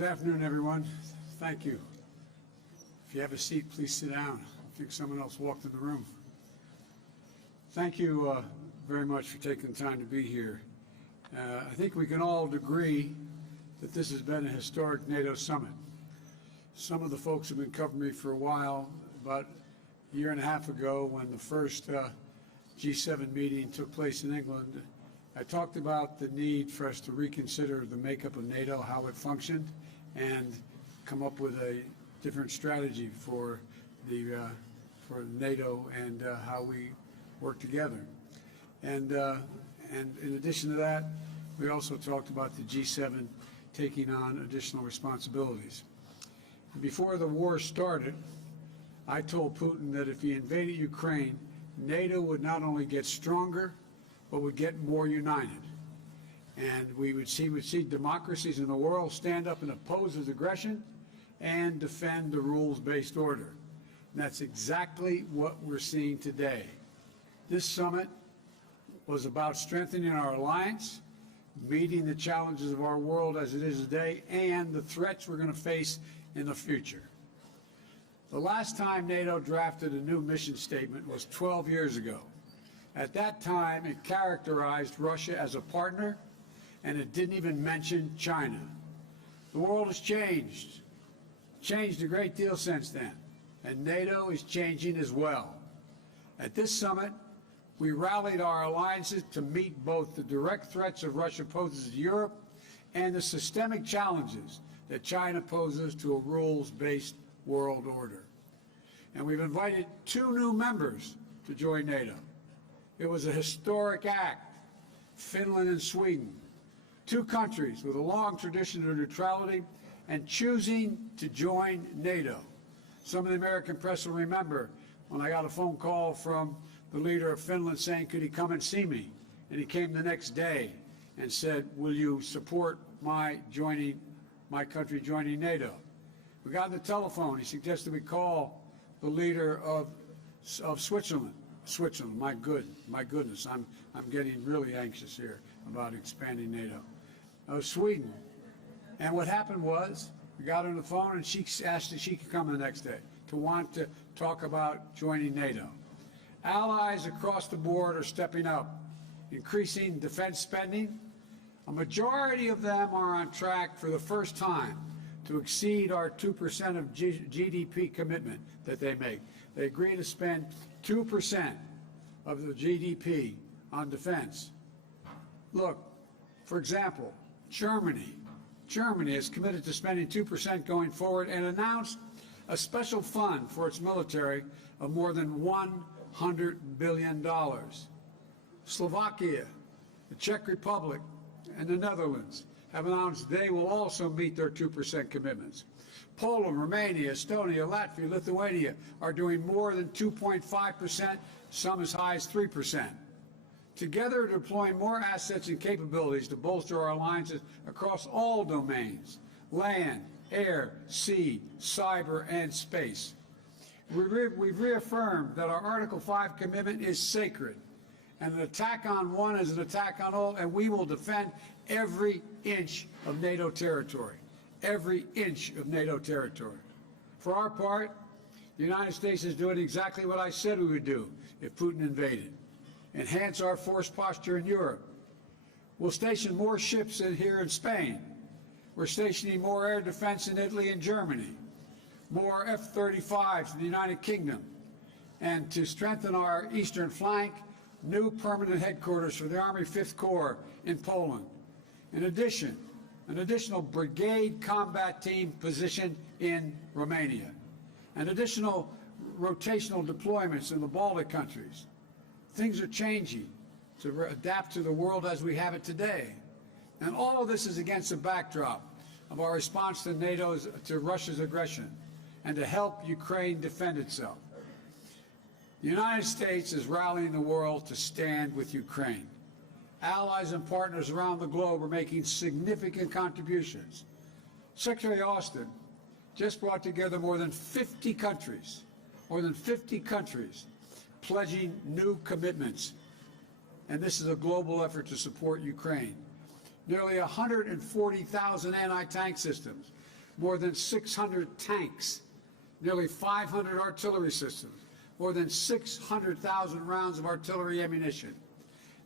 Good afternoon, everyone. Thank you. If you have a seat, please sit down. I think someone else walked in the room. Thank you very much for taking the time to be here. I think we can all agree that this has been a historic NATO summit. Some of the folks have been covering me for a while. About a year and a half ago, when the first G7 meeting took place in England, I talked about the need for us to reconsider the makeup of NATO, how it functioned, and come up with a different strategy for NATO and how we work together. And in addition to that, we also talked about the G7 taking on additional responsibilities. Before the war started, I told Putin that if he invaded Ukraine, NATO would not only get stronger, but would get more united. And we would see democracies in the world stand up and oppose his aggression and defend the rules-based order. And that's exactly what we're seeing today. This summit was about strengthening our alliance, meeting the challenges of our world as it is today, and the threats we're going to face in the future. The last time NATO drafted a new mission statement was 12 years ago. At that time, it characterized Russia as a partner, and it didn't even mention China. The world has changed a great deal since then, and NATO is changing as well. At this summit, we rallied our alliances to meet both the direct threats of Russia poses to Europe and the systemic challenges that China poses to a rules-based world order. And we've invited 2 new members to join NATO. It was a historic act, Finland and Sweden, 2 countries with a long tradition of neutrality and choosing to join NATO. Some of the American press will remember when I got a phone call from the leader of Finland saying, could he come and see me? And he came the next day and said, will you support my country joining NATO? We got on the telephone. He suggested we call the leader of Switzerland. Switzerland, my goodness, I'm getting really anxious here about expanding NATO. Sweden. And what happened was, we got on the phone and she asked if she could come the next day to want to talk about joining NATO. Allies across the board are stepping up, increasing defense spending. A majority of them are on track for the first time to exceed our 2% of GDP commitment that they make. They agree to spend 2% of the GDP on defense. Look, for example, Germany is committed to spending 2% going forward and announced a special fund for its military of more than $100 billion. Slovakia, the Czech Republic, and the Netherlands have announced they will also meet their 2% commitments. Poland, Romania, Estonia, Latvia, Lithuania are doing more than 2.5%, some as high as 3%. Together, deploying more assets and capabilities to bolster our alliances across all domains: land, air, sea, cyber, and space. We've reaffirmed that our Article 5 commitment is sacred, and an attack on one is an attack on all, and we will defend every inch of NATO territory. Every inch of NATO territory. For our part, the United States is doing exactly what I said we would do if Putin invaded. Enhance our force posture in Europe. We'll station more ships here in Spain. We're stationing more air defense in Italy and Germany, more F-35s in the United Kingdom, and to strengthen our eastern flank, new permanent headquarters for the Army 5th Corps in Poland. In addition, an additional brigade combat team positioned in Romania, and additional rotational deployments in the Baltic countries. Things are changing to adapt to the world as we have it today. And all of this is against the backdrop of our response to Russia's aggression and to help Ukraine defend itself. The United States is rallying the world to stand with Ukraine. Allies and partners around the globe are making significant contributions. Secretary Austin just brought together more than 50 countries, pledging new commitments. And this is a global effort to support Ukraine. Nearly 140,000 anti-tank systems, more than 600 tanks, nearly 500 artillery systems, more than 600,000 rounds of artillery ammunition,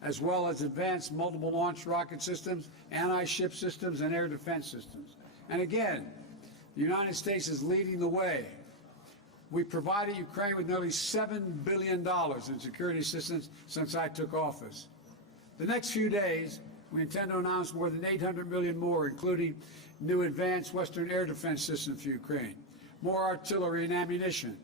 as well as advanced multiple launch rocket systems, anti-ship systems, and air defense systems. And again, the United States is leading the way. We provided Ukraine with nearly $7 billion in security assistance since I took office. The next few days, we intend to announce more than $800 million more, including new advanced Western air defense systems for Ukraine, more artillery and ammunition,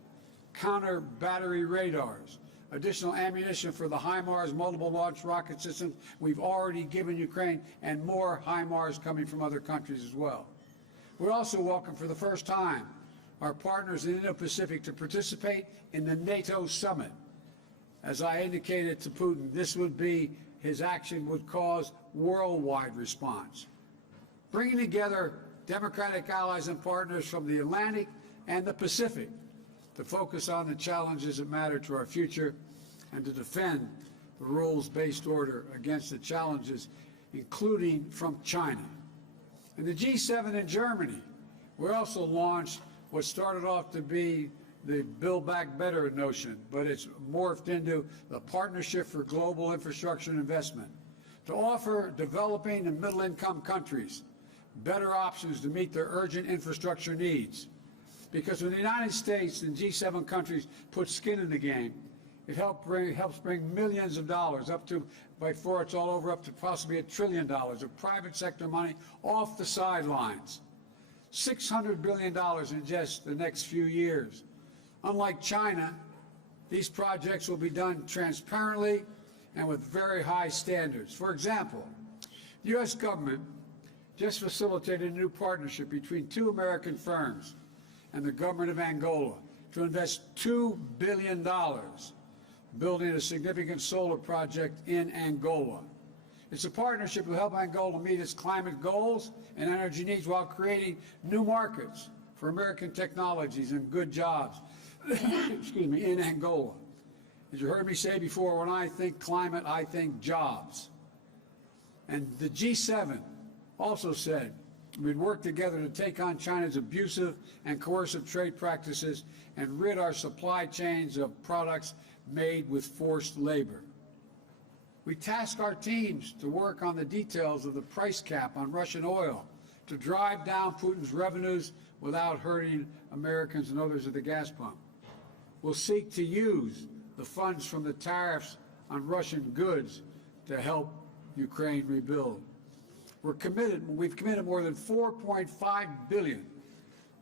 counter battery radars, additional ammunition for the HIMARS multiple launch rocket systems we've already given Ukraine, and more HIMARS coming from other countries as well. We also welcome for the first time our partners in the Indo-Pacific to participate in the NATO Summit. As I indicated to Putin, his action would cause worldwide response. Bringing together democratic allies and partners from the Atlantic and the Pacific to focus on the challenges that matter to our future and to defend the rules-based order against the challenges, including from China. In the G7 in Germany, we also launched what started off to be the Build Back Better notion, but it's morphed into the Partnership for Global Infrastructure and Investment, to offer developing and middle-income countries better options to meet their urgent infrastructure needs. Because when the United States and G7 countries put skin in the game, it helps bring millions of dollars up to, before it's all over, up to possibly $1 trillion of private sector money off the sidelines. $600 billion in just the next few years. Unlike China, these projects will be done transparently and with very high standards. For example, the U.S. government just facilitated a new partnership between two American firms and the government of Angola to invest $2 billion building a significant solar project in Angola. It's a partnership that will help Angola meet its climate goals and energy needs while creating new markets for American technologies and good jobs excuse me, in Angola. As you heard me say before, when I think climate, I think jobs. And the G7 also said we'd work together to take on China's abusive and coercive trade practices and rid our supply chains of products made with forced labor. We task our teams to work on the details of the price cap on Russian oil to drive down Putin's revenues without hurting Americans and others at the gas pump. We'll seek to use the funds from the tariffs on Russian goods to help Ukraine rebuild. We've committed more than $4.5 billion,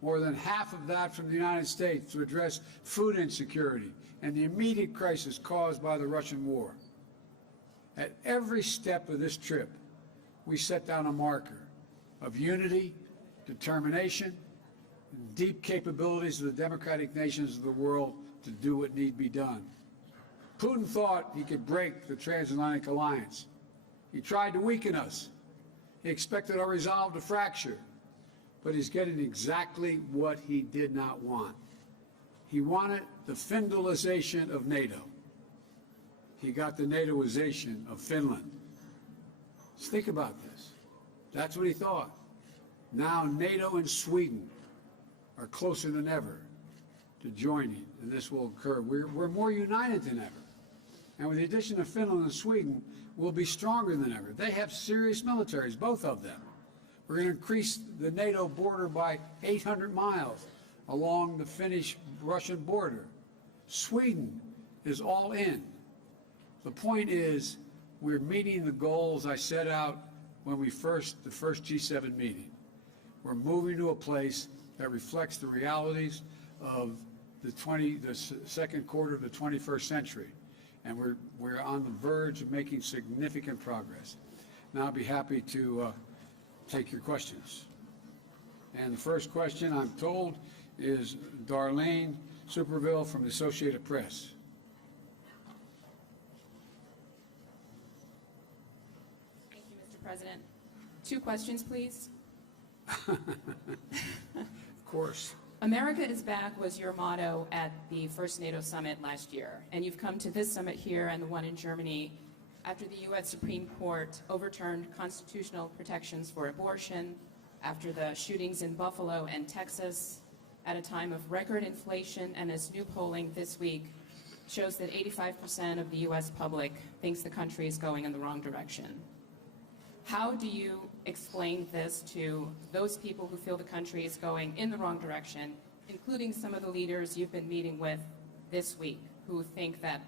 more than half of that from the United States, to address food insecurity and the immediate crisis caused by the Russian war. At every step of this trip, we set down a marker of unity, determination, and deep capabilities of the democratic nations of the world to do what need be done. Putin thought he could break the transatlantic alliance. He tried to weaken us. He expected our resolve to fracture, but he's getting exactly what he did not want. He wanted the Finlandization of NATO. He got the NATOization of Finland. Let's think about this. That's what he thought. Now NATO and Sweden are closer than ever to joining, and this will occur. We're more united than ever. And with the addition of Finland and Sweden, we'll be stronger than ever. They have serious militaries, both of them. We're going to increase the NATO border by 800 miles along the Finnish-Russian border. Sweden is all in. The point is, we're meeting the goals I set out when the first G7 meeting. We're moving to a place that reflects the realities of the second quarter of the 21st century. And we're on the verge of making significant progress. Now I'll be happy to take your questions. And the first question, I'm told, is Darlene Superville from the Associated Press. Thank you, Mr. President. 2 questions, please. Of course. America is back was your motto at the first NATO summit last year, and you've come to this summit here and the one in Germany after the U.S. Supreme Court overturned constitutional protections for abortion, after the shootings in Buffalo and Texas, at a time of record inflation, and as new polling this week shows that 85% of the U.S. public thinks the country is going in the wrong direction. How do you explain this to those people who feel the country is going in the wrong direction, including some of the leaders you've been meeting with this week, who think that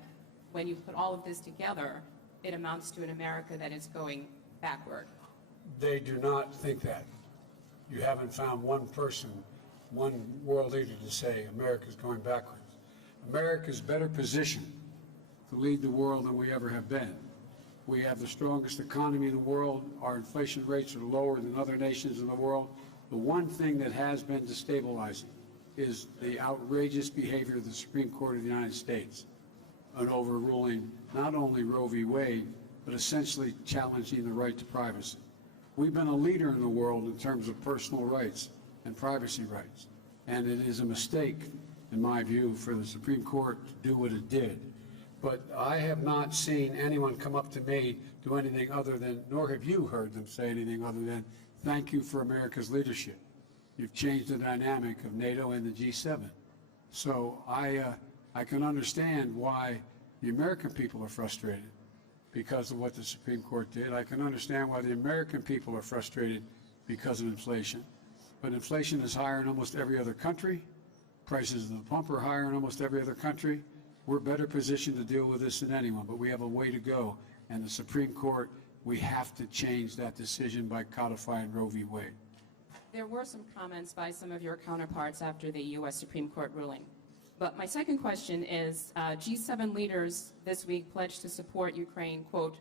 when you put all of this together, it amounts to an America that is going backward? They do not think that. You haven't found one person, one world leader to say America's going backwards. America's better positioned to lead the world than we ever have been. We have the strongest economy in the world. Our inflation rates are lower than other nations in the world. The one thing that has been destabilizing is the outrageous behavior of the Supreme Court of the United States in overruling not only Roe v. Wade, but essentially challenging the right to privacy. We've been a leader in the world in terms of personal rights and privacy rights, and it is a mistake, in my view, for the Supreme Court to do what it did. But I have not seen anyone come up to me do anything other than, nor have you heard them say anything other than, thank you for America's leadership. You've changed the dynamic of NATO and the G7. So I can understand why the American people are frustrated because of what the Supreme Court did. I can understand why the American people are frustrated because of inflation. But inflation is higher in almost every other country. Prices of the pump are higher in almost every other country. We're better positioned to deal with this than anyone, but we have a way to go. And the Supreme Court, we have to change that decision by codifying Roe v. Wade. There were some comments by some of your counterparts after the U.S. Supreme Court ruling. But my second question is, G7 leaders this week pledged to support Ukraine, quote,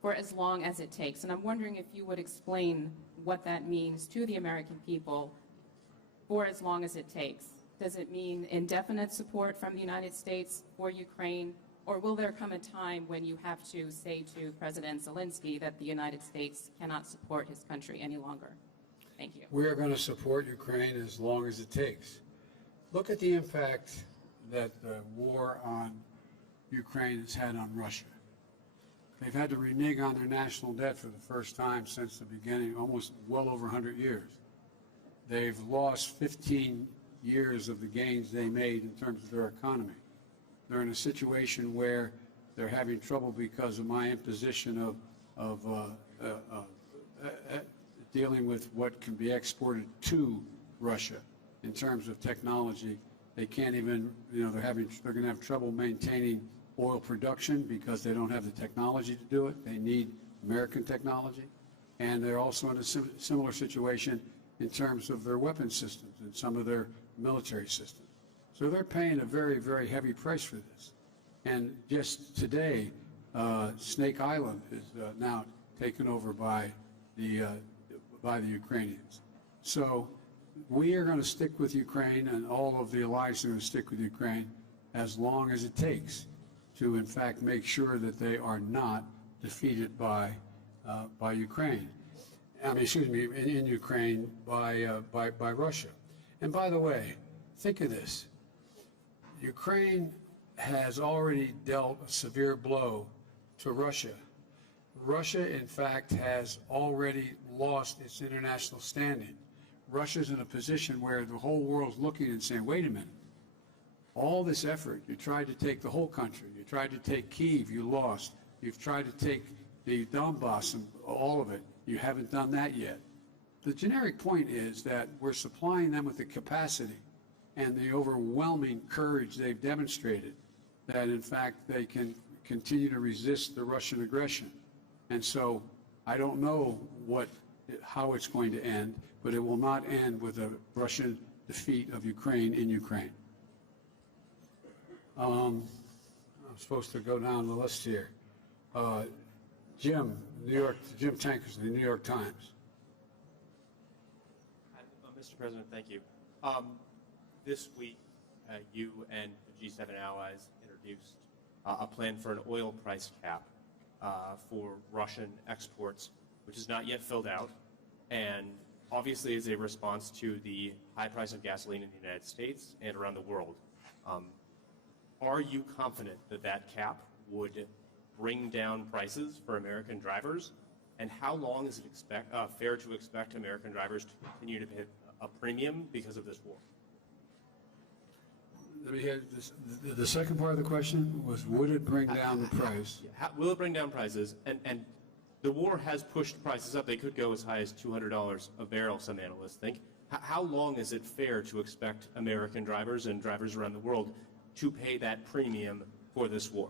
for as long as it takes. And I'm wondering if you would explain what that means to the American people, for as long as it takes. Does it mean indefinite support from the United States for Ukraine, or will there come a time when you have to say to President Zelensky that the United States cannot support his country any longer? Thank you. We're going to support Ukraine as long as it takes. Look at the impact that the war on Ukraine has had on Russia. They've had to renege on their national debt for the first time since the beginning, almost well over 100 years. They've lost 15 years of the gains they made in terms of their economy. They're in a situation where they're having trouble because of my imposition of dealing with what can be exported to Russia in terms of technology. They can't even, they're going to have trouble maintaining oil production because they don't have the technology to do it. They need American technology. And they're also in a similar situation in terms of their weapon systems and some of their military systems. So they're paying a very, very heavy price for this. And just today, Snake Island is now taken over by the Ukrainians. So we are going to stick with Ukraine, and all of the allies are going to stick with Ukraine as long as it takes to, in fact, make sure that they are not defeated by Ukraine. In Ukraine by Russia. And by the way, think of this. Ukraine has already dealt a severe blow to Russia. Russia, in fact, has already lost its international standing. Russia's in a position where the whole world's looking and saying, wait a minute, all this effort, you tried to take the whole country, you tried to take Kyiv, you lost, you've tried to take the Donbass and all of it, you haven't done that yet. The generic point is that we're supplying them with the capacity and the overwhelming courage they've demonstrated that, in fact, they can continue to resist the Russian aggression. And so I don't know how it's going to end, but it will not end with a Russian defeat of Ukraine in Ukraine. I'm supposed to go down the list here. Jim Tankers, the New York Times. Mr. President, thank you. This week, you and the G7 allies introduced a plan for an oil price cap for Russian exports, which is not yet filled out, and obviously is a response to the high price of gasoline in the United States and around the world. Are you confident that that cap would bring down prices for American drivers And how long is it fair to expect American drivers to continue to pay a premium because of this war? Let me hear this. The second part of the question was, would it bring down the price? Will it bring down prices? And the war has pushed prices up. They could go as high as $200 a barrel, some analysts think. How long is it fair to expect American drivers and drivers around the world to pay that premium for this war?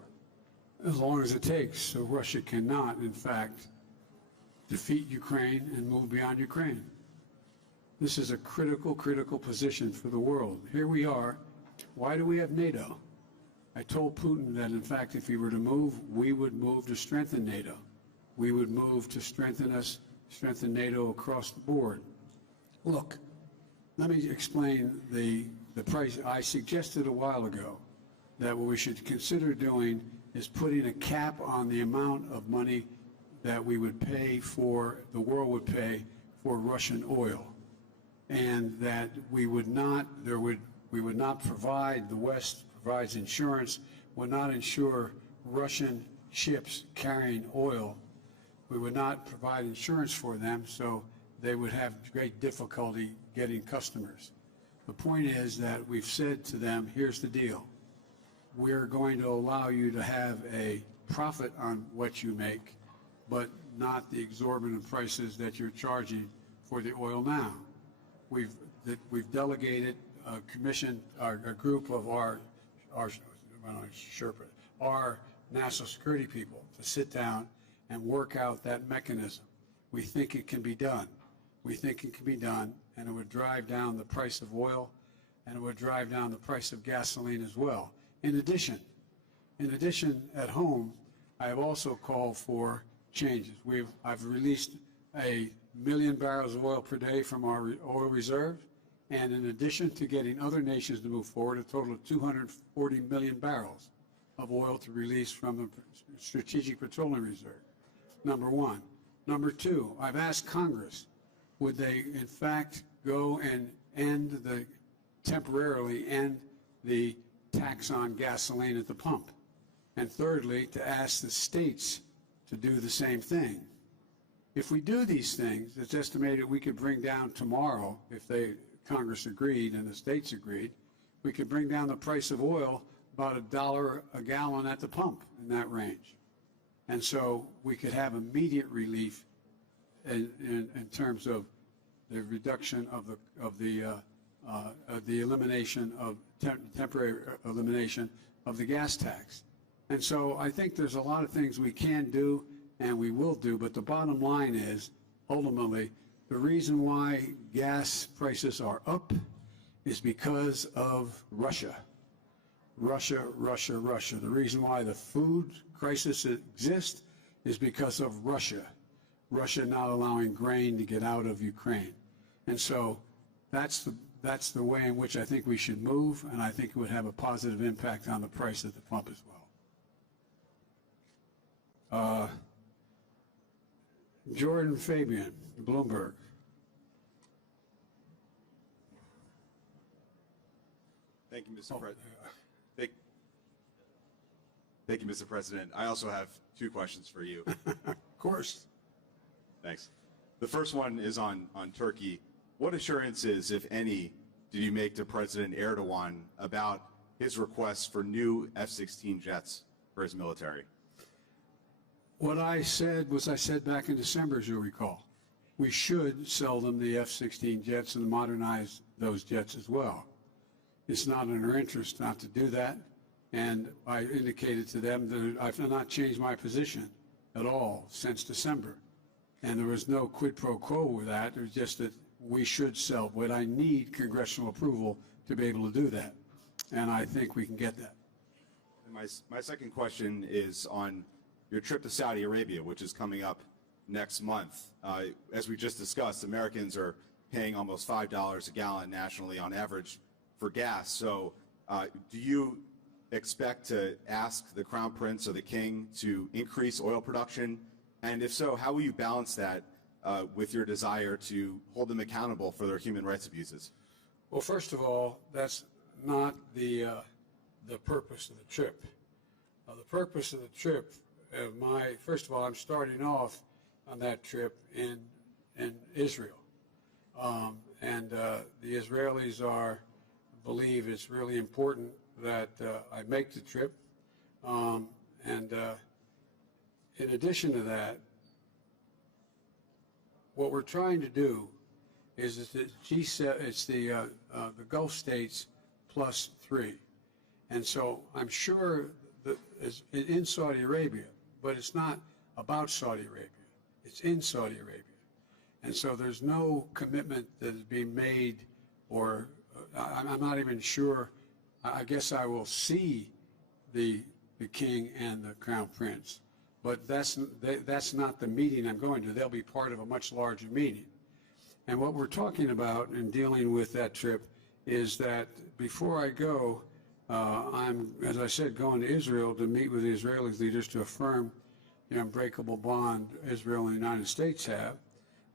As long as it takes, so Russia cannot, in fact, defeat Ukraine and move beyond Ukraine. This is a critical position for the world. Here we are. Why do we have NATO? I told Putin that, in fact, if he were to move, we would move to strengthen NATO. We would move to strengthen NATO across the board. Look, let me explain the price. I suggested a while ago that what we should consider doing is putting a cap on the amount of money that we would pay for, the world would pay for Russian oil, and that we would not provide, the West provides insurance, would not insure Russian ships carrying oil. We would not provide insurance for them, so they would have great difficulty getting customers. The point is that we've said to them, here's the deal. We're going to allow you to have a profit on what you make, but not the exorbitant prices that you're charging for the oil now. We've delegated a commission, a group of our national security people to sit down and work out that mechanism. We think it can be done. We think it can be done, and it would drive down the price of oil, and it would drive down the price of gasoline as well. In addition, at home, I have also called for changes. I've released 1 million barrels of oil per day from our oil reserve, and in addition to getting other nations to move forward, a total of 240 million barrels of oil to release from the Strategic Petroleum Reserve, number one. Number two, I've asked Congress, would they in fact go and temporarily end the tax on gasoline at the pump? And thirdly, to ask the states to do the same thing. If we do these things, it's estimated we could bring down tomorrow, if Congress agreed and the states agreed, we could bring down the price of oil about $1 a gallon at the pump, in that range. And so we could have immediate relief in terms of the reduction of the elimination of temporary elimination of the gas tax. And so I think there's a lot of things we can do and we will do, but the bottom line is, ultimately, the reason why gas prices are up is because of Russia. Russia. The reason why the food crisis exists is because of Russia. Russia not allowing grain to get out of Ukraine. And so that's the way in which I think we should move, and I think it would have a positive impact on the price at the pump as well. Jordan Fabian, Bloomberg. Thank you, Mr. President. Thank you, Mr. President. I also have two questions for you. Of course. Thanks. The first one is on Turkey. What assurances, if any, did you make to President Erdogan about his requests for new F-16 jets for his military? What I said was I said back in December, as you'll recall, we should sell them the F-16 jets and modernize those jets as well. It's not in our interest not to do that, and I indicated to them that I've not changed my position at all since December. And there was no quid pro quo with that. It was just that we should sell, but I need congressional approval to be able to do that, and I think we can get that. And my second question is on your trip to Saudi Arabia, which is coming up next month. As we just discussed, Americans are paying almost $5 a gallon nationally on average for gas. So do you expect to ask the Crown Prince or the King to increase oil production? And if so, how will you balance that with your desire to hold them accountable for their human rights abuses? Well, first of all, that's not the purpose of the trip. The purpose of the trip, first of all, I'm starting off on that trip in Israel. The Israelis believe it's really important that I make the trip. In addition to that, what we're trying to do is that G7, it's the Gulf states plus 3. And so I'm sure that it's in Saudi Arabia, but it's not about Saudi Arabia. It's in Saudi Arabia. And so there's no commitment that is being made, or I'm not even sure. I guess I will see the king and the crown prince, but that's not the meeting I'm going to. They'll be part of a much larger meeting. And what we're talking about in dealing with that trip is that before I go, I'm, as I said, going to Israel to meet with the Israeli leaders to affirm the unbreakable bond Israel and the United States have.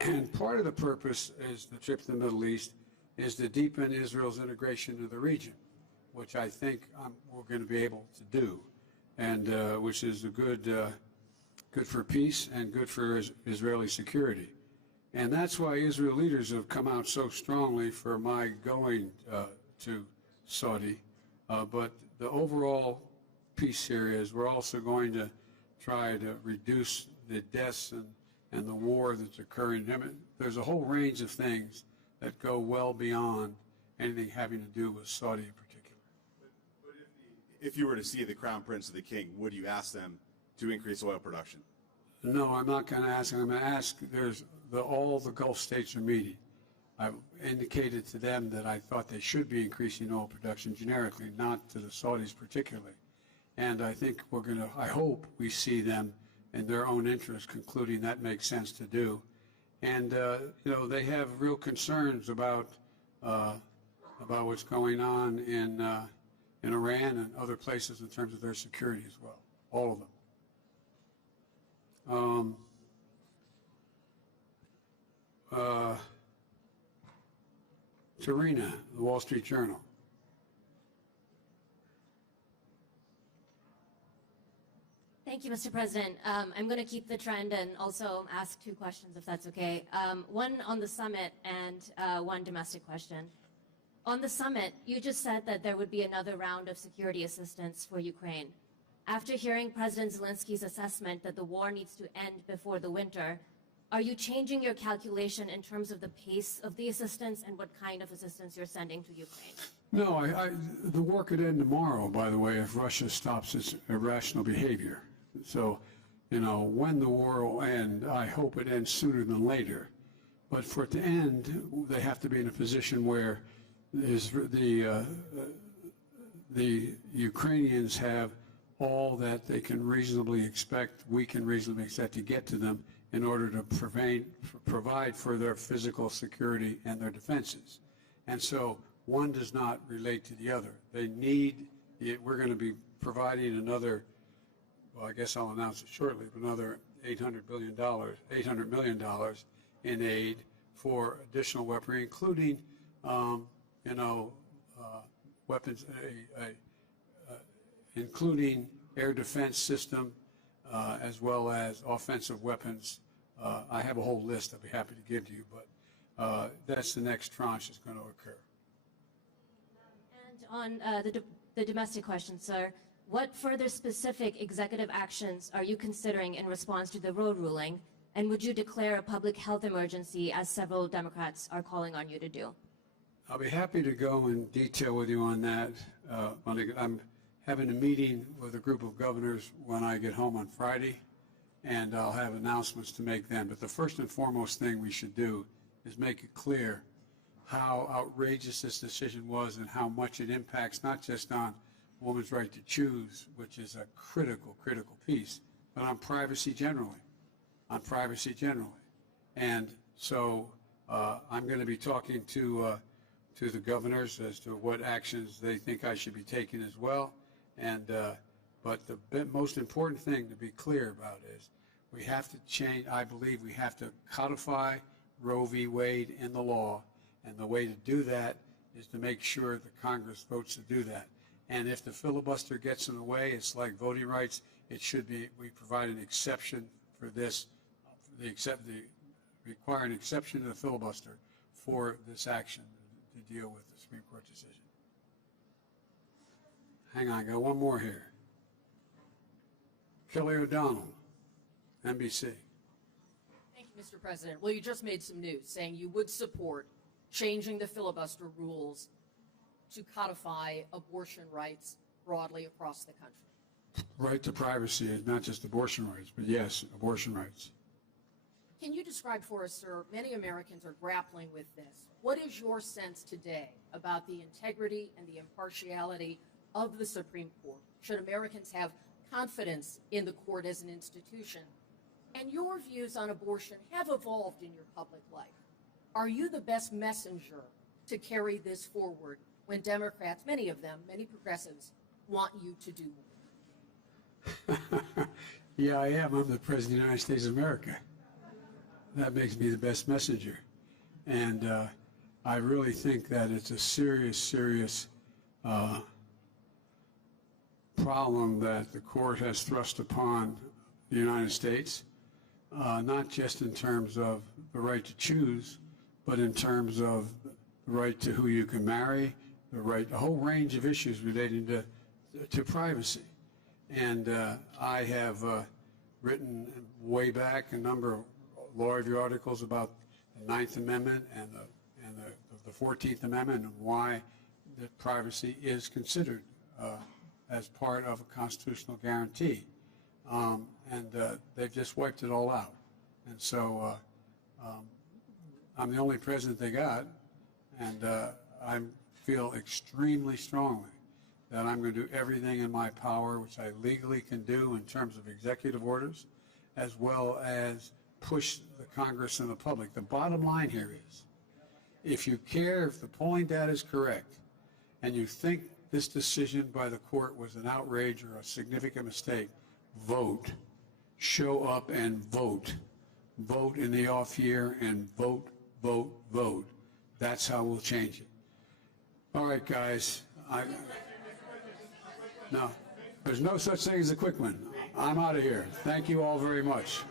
And part of the purpose is the trip to the Middle East is to deepen Israel's integration into the region, which I think we're going to be able to do, and which is a good for peace and good for Israeli security. And that's why Israel leaders have come out so strongly for my going to Saudi. But the overall piece here is we're also going to try to reduce the deaths and the war that's occurring. I mean, there's a whole range of things that go well beyond anything having to do with Saudi in particular. But if you were to see the crown prince or the king, would you ask them to increase oil production? No, I'm not going to ask. I'm going to ask. All the Gulf states are meeting. I've indicated to them that I thought they should be increasing oil production generically, not to the Saudis particularly. And I think I hope we see them in their own interest concluding that makes sense to do. And, they have real concerns about what's going on in Iran and other places in terms of their security as well, all of them. Tarina, the Wall Street Journal. Thank you, Mr. President. I'm going to keep the trend and also ask 2 questions, if that's okay. One on the summit and one domestic question. On the summit, you just said that there would be another round of security assistance for Ukraine. After hearing President Zelensky's assessment that the war needs to end before the winter, are you changing your calculation in terms of the pace of the assistance and what kind of assistance you're sending to Ukraine? No, the war could end tomorrow, by the way, if Russia stops its irrational behavior. So, when the war will end, I hope it ends sooner than later. But for it to end, they have to be in a position where the Ukrainians have all that they can reasonably expect, we can reasonably expect to get to them in order to provide for their physical security and their defenses. And so one does not relate to the other. We're going to be providing another, well, I guess I'll announce it shortly, but another $800 million in aid for additional weaponry, including, weapons, including air defense system, as well as offensive weapons. I have a whole list I'd be happy to give to you, but that's the next tranche that's going to occur. And on the domestic question, sir, what further specific executive actions are you considering in response to the Roe ruling, and would you declare a public health emergency, as several Democrats are calling on you to do? I'll be happy to go in detail with you on that. I'm having a meeting with a group of governors when I get home on Friday, and I'll have announcements to make then. But the first and foremost thing we should do is make it clear how outrageous this decision was and how much it impacts not just on woman's right to choose, which is a critical piece, but on privacy generally. And so I'm going to be talking to the governors as to what actions they think I should be taking as well. And but the most important thing to be clear about is we have to change. I believe we have to codify Roe v. Wade in the law, and the way to do that is to make sure the Congress votes to do that. And if the filibuster gets in the way, it's like voting rights. It should be, we provide an exception for this require an exception to the filibuster for this action to deal with the Supreme Court decision. Hang on, I got one more here. Kelly O'Donnell, NBC. Thank you, Mr. President. Well, you just made some news saying you would support changing the filibuster rules to codify abortion rights broadly across the country. Right to privacy, not just abortion rights, but yes, abortion rights. Can you describe for us, sir, many Americans are grappling with this. What is your sense today about the integrity and the impartiality of the Supreme Court? Should Americans have confidence in the court as an institution? And your views on abortion have evolved in your public life. Are you the best messenger to carry this forward when Democrats, many of them, many progressives, want you to do more? Yeah, I am. I'm the President of the United States of America. That makes me the best messenger. And I really think that it's a serious problem that the court has thrust upon the United States, not just in terms of the right to choose, but in terms of the right to who you can marry, a whole range of issues relating to privacy. And I have written way back a number of law review articles about the Ninth Amendment and the 14th Amendment and why that privacy is considered as part of a constitutional guarantee. They've just wiped it all out. And so I'm the only president they got, and I feel extremely strongly that I'm going to do everything in my power, which I legally can do in terms of executive orders, as well as push the Congress and the public. The bottom line here is, if you care, if the polling data is correct, and you think this decision by the court was an outrage or a significant mistake, vote. Show up and vote. Vote in the off year and vote, vote, vote. That's how we'll change it. All right, guys. No, there's no such thing as a quick one. I'm out of here. Thank you all very much.